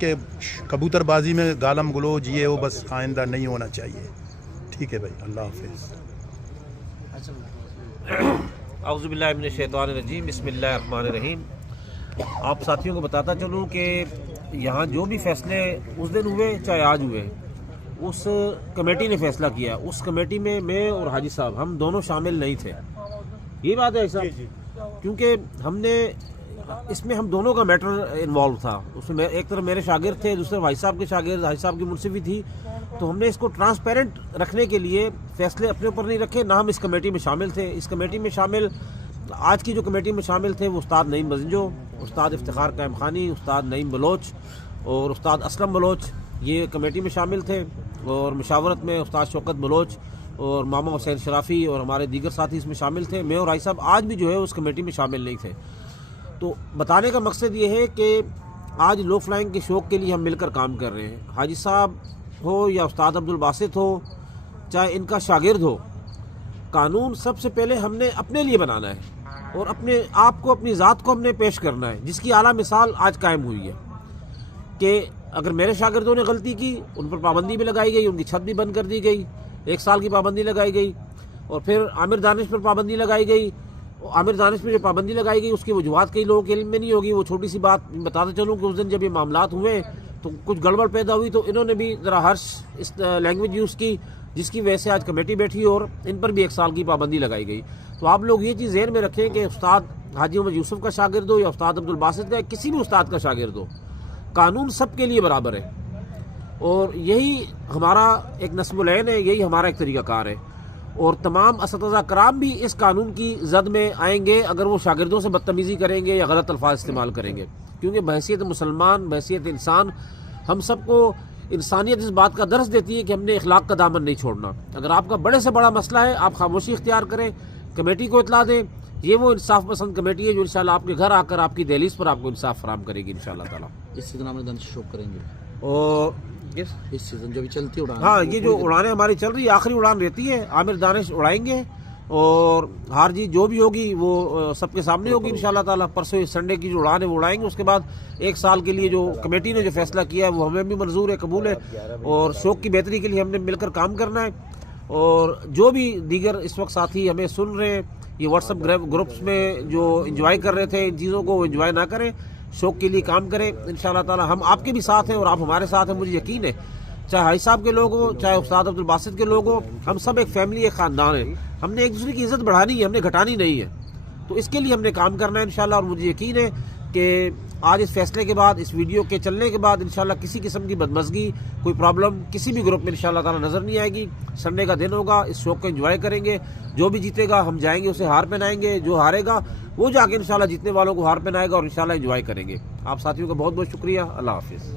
کہ کبوتر بازی میں گالم گلوچ یہ وہ بس آئندہ نہیں ہونا چاہیے. ٹھیک ہے بھائی, اللہ حافظ. اعوذ باللہ من الشیطان الرجیم, بسم اللہ الرحمن الرحیم. آپ ساتھیوں کو بتاتا چلوں کہ یہاں جو بھی فیصلے اس دن ہوئے چاہے آج ہوئے, اس کمیٹی نے فیصلہ کیا. اس کمیٹی میں اور حاجی صاحب ہم دونوں شامل نہیں تھے. یہ بات ہے صاحب, کیونکہ ہم نے اس میں ہم دونوں کا میٹر انوالو تھا. اس میں ایک طرف میرے شاگرد تھے, دوسرے بھائی صاحب کے شاگرد, بھائی صاحب کی منصفی تھی. تو ہم نے اس کو ٹرانسپیرنٹ رکھنے کے لیے فیصلے اپنے اوپر نہیں رکھے, نہ ہم اس کمیٹی میں شامل تھے. اس کمیٹی میں شامل آج کی جو کمیٹی میں شامل تھے وہ استاد نعیم بزنجو, استاد افتخار قائم خانی, استاد نعیم بلوچ اور استاد اسلم بلوچ, یہ کمیٹی میں شامل تھے. اور مشاورت میں استاد شوکت بلوچ اور ماما حسین شرافی اور ہمارے دیگر ساتھی اس میں شامل تھے. میں اور بھائی صاحب آج بھی جو ہے اس کمیٹی میں شامل نہیں تھے. تو بتانے کا مقصد یہ ہے کہ آج لو فلائنگ کے شوق کے لیے ہم مل کر کام کر رہے ہیں. حاجی صاحب ہو یا استاد عبدالباسط ہو, چاہے ان کا شاگرد ہو, قانون سب سے پہلے ہم نے اپنے لیے بنانا ہے اور اپنے آپ کو, اپنی ذات کو ہم نے پیش کرنا ہے, جس کی اعلیٰ مثال آج قائم ہوئی ہے. کہ اگر میرے شاگردوں نے غلطی کی, ان پر پابندی بھی لگائی گئی, ان کی چھت بھی بند کر دی گئی, 1 سال کی پابندی لگائی گئی. اور پھر عامر دانش پر پابندی لگائی گئی. عامر دانش پہ جو پابندی لگائی گئی اس کی وجوہات کئی لوگوں کے علم میں نہیں ہوگی. وہ چھوٹی سی بات بتاتے چلوں کہ اس دن جب یہ معاملات ہوئے تو کچھ گڑبڑ پیدا ہوئی, تو انہوں نے بھی ذرا ہرش اس لینگویج یوز کی, جس کی وجہ سے آج کمیٹی بیٹھی اور ان پر بھی 1 سال کی پابندی لگائی گئی. تو آپ لوگ یہ چیز ذہن میں رکھیں کہ استاد حاجی محمد یوسف کا شاگرد ہو یا استاد عبدالباسط کا, کسی بھی استاد کا شاگرد ہو, قانون سب کے لیے برابر ہے. اور یہی ہمارا ایک نصب العین ہے, یہی ہمارا ایک طریقہ کار ہے. اور تمام اساتذہ کرام بھی اس قانون کی زد میں آئیں گے اگر وہ شاگردوں سے بدتمیزی کریں گے یا غلط الفاظ استعمال کریں گے. کیونکہ بحیثیت مسلمان, بحیثیت انسان, ہم سب کو انسانیت اس بات کا درس دیتی ہے کہ ہم نے اخلاق کا دامن نہیں چھوڑنا. اگر آپ کا بڑے سے بڑا مسئلہ ہے, آپ خاموشی اختیار کریں, کمیٹی کو اطلاع دیں. یہ وہ انصاف پسند کمیٹی ہے جو انشاءاللہ آپ کے گھر آ کر آپ کی دہلیز پر آپ کو انصاف فراہم کرے گی انشاءاللہ تعالیٰ. اس سیزن ہم دن شوق کریں گے, اور اس سیزن جو بھی چلتی اڑان, ہاں یہ جو اڑانیں ہماری چل رہی ہے, آخری اڑان رہتی ہے, عامر دانش اڑائیں گے. اور ہار جی جو بھی ہوگی وہ سب کے سامنے ہوگی انشاءاللہ تعالیٰ. پرسوں سنڈے کی جو اڑان ہے وہ اڑائیں گے. اس کے بعد 1 سال کے لیے جو کمیٹی نے جو فیصلہ کیا ہے وہ ہمیں بھی منظور ہے, قبول ہے. اور شوق کی بہتری کے لیے ہم نے مل کر کام کرنا ہے. اور جو بھی دیگر اس وقت ساتھی ہمیں سن رہے ہیں, یہ واٹس ایپ گروپس میں جو انجوائے کر رہے تھے ان چیزوں کو, وہ انجوائے نہ کریں, شوق کے لیے کام کریں انشاءاللہ تعالیٰ. ہم آپ کے بھی ساتھ ہیں اور آپ ہمارے ساتھ ہیں, مجھے یقین ہے. چاہے حاج صاحب کے لوگ ہوں, چاہے استاد عبدالباسط کے لوگ ہوں, ہم سب ایک فیملی, ایک خاندان ہے. ہم نے ایک دوسرے کی عزت بڑھانی ہے, ہم نے گھٹانی نہیں ہے. تو اس کے لیے ہم نے کام کرنا ہے انشاءاللہ. اور مجھے یقین ہے کہ آج اس فیصلے کے بعد, اس ویڈیو کے چلنے کے بعد انشاءاللہ کسی قسم کی بدمزگی, کوئی پرابلم کسی بھی گروپ میں انشاءاللہ تعالیٰ نظر نہیں آئے گی. سنڈے کا دن ہوگا, اس شوق کو انجوائے کریں گے. جو بھی جیتے گا ہم جائیں گے اسے ہار پہنائیں گے, جو ہارے گا وہ جا کے انشاءاللہ جیتنے والوں کو ہار پہنائے گا اور انشاءاللہ انجوائے کریں گے. آپ ساتھیوں کا بہت بہت شکریہ. اللہ حافظ.